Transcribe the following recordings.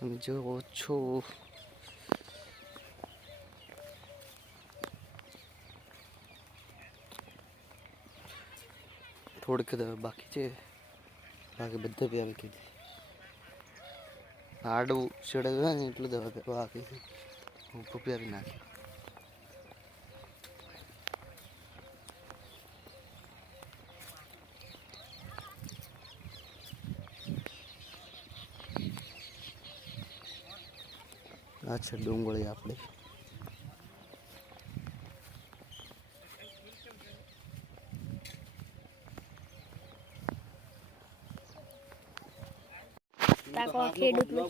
તમે જોવો છો થોડીક દવા બાકી છે, બાકી બધે પ્યારી કીધી. હાડવું ચડે ને એટલું દવા બાકી છે, હું પ્યારી નાખી. અચ્છા ડુંગળી આપણે તાકો ખેડૂતનો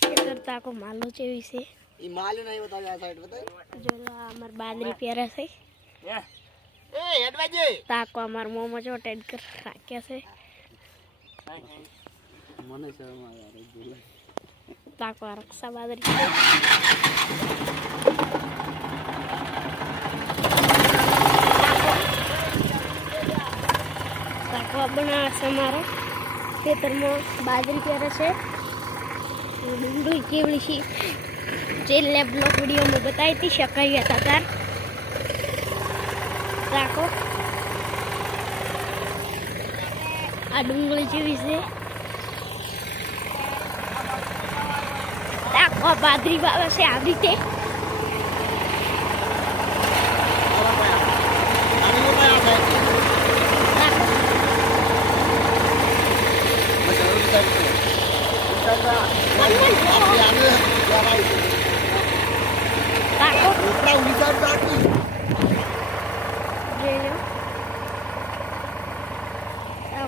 ખેતર તાકો માલો જેવી છે. ઈ માલ નહીં બતાવે આ સાઈડ બતાય. જો અમાર બાદરી પેરા છે. એ હેડવાજી તાકો અમાર મોમો જો ટેડ કર રાખ્યા છે. મને શરમ આવે યાર બોલે. તાકો રક્ષા બાદરી છે. તાકો બના છે મારો ખેતરમાં બાદરી પેરા છે. ડુંગળી કેવડી છે જે લેબ બ્લોક વિડીયોમાં બતાવી હતી શકાઈ હતા તાર રાખો. આ ડુંગળી જેવી છે. રાખો બાદરી વાવે છે આવી રીતે.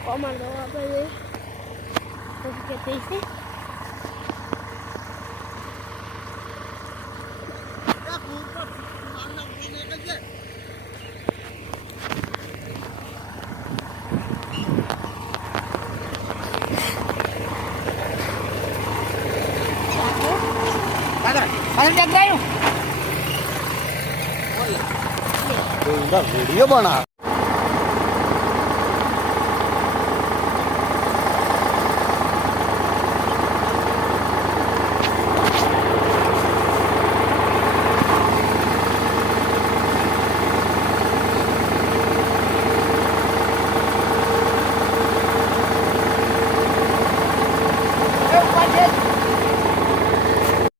Comando apa ini? Kita isi. Video बना